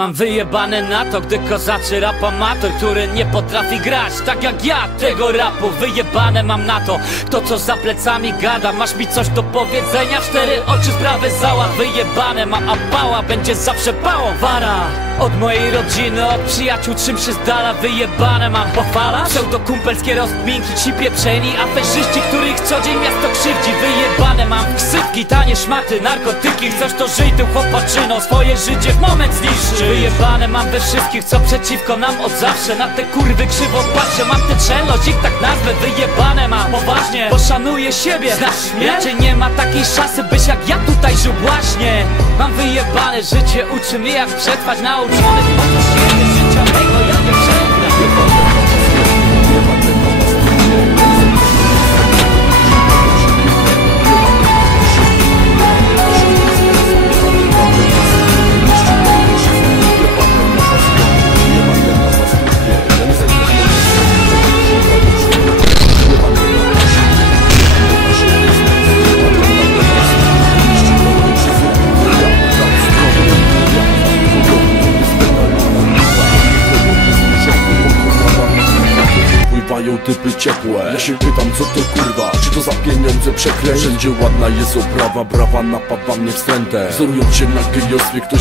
Mam wyjebane na to, gdy kozaczy rap amator Który nie potrafi grać, tak jak ja tego rapu Wyjebane mam na to, to co za plecami gada Masz mi coś do powiedzenia, cztery oczy sprawy zała Wyjebane mam, a pała będzie zawsze pałą Wara. Od mojej rodziny, od przyjaciół czym się z dala Wyjebane mam, pochwala? Pseudokumpelskie rozkminki, ci pieprzeni Aferzyści, których co dzień miasto krzywdzi Wyjebane mam ksywki, tanie szmaty, narkotyki Chcesz to żyj tym chłopaczyną, swoje życie w moment zniszczy. Wyjebane mam we wszystkich, co przeciwko nam od zawsze. Na te kurwy krzywo patrzę, mam tę czelność, ich tak nazwę Wyjebane mam, poważnie, poszanuję siebie Znasz mnie? Raczej nie ma takiej szansy, byś jak ja tutaj żył właśnie Mam wyjebane życie, uczy mnie jak przetrwać Nauczony od życia Pływają typy ciepłe. Ja się pytam co to kurwa? Czy to za pieniądze przeklęć? Wszędzie ładna jest oprawa Brawa napawa mnie wstrętem. Wzorując się na gejostwie Ktoś